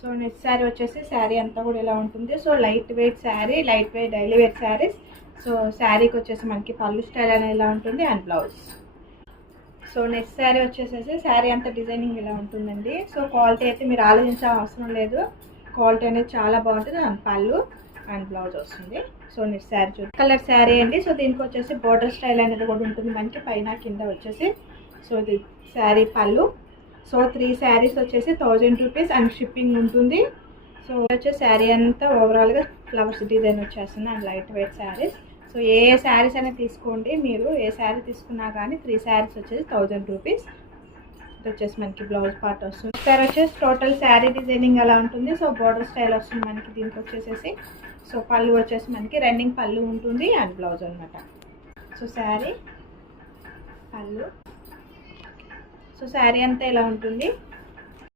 So next sari వచ్చేసి శారీ అంతా కూడా ఇలా ఉంటుంది. So light weight sari, light weight daily wear saris. So శారీకి వచ్చేసి మనకి పళ్ళు స్టైల్ అనేది ఇలా ఉంటుంది and blouse. So next sari వచ్చేసేసి శారీ అంతా డిజైనింగ్ ఇలా ఉంటుందండి. సో క్వాలిటీ అయితే మీరు ఆలోచించాల్సిన అవసరం లేదు, క్వాలిటీ అనేది చాలా బాగుంటుంది. అండ్ పళ్ళు అండ్ బ్లౌజ్ వస్తుంది. సో నెక్స్ట్ శారీ చూడండి, కలర్ శారీ అండి. సో దీనికి వచ్చేసి బోర్డర్ స్టైల్ అనేది కూడా ఉంటుంది మనకి పైన కింద వచ్చేసి. సో ఇది శారీ పళ్ళు. సో 3 శారీస్ వచ్చేసి 1000 రూపీస్ అండ్ షిప్పింగ్ ఉంటుంది. సో వచ్చేసి శారీ అంతా ఓవరాల్గా ఫ్లవర్స్ డిజైన్ వచ్చేస్తుంది and light weight saris. So ఏ శారీస్ అనేది తీసుకోండి, మీరు ఏ శారీ తీసుకున్నా కానీ 3 శారీస్ వచ్చేసి 1000 రూపీస్. ఇది వచ్చేసి మనకి బ్లౌజ్ పార్ట్ వస్తుంది. శారీ వచ్చేసి టోటల్ శారీ డిజైనింగ్ అలా ఉంటుంది. సో బోర్డర్ స్టైల్ వస్తుంది మనకి దీనికి వచ్చేసేసి. సో పళ్ళు వచ్చేసి మనకి రన్నింగ్ పళ్ళు ఉంటుంది అండ్ బ్లౌజ్ అనమాట. సో శారీ పళ్ళు. సో శారీ అంతా ఇలా ఉంటుంది.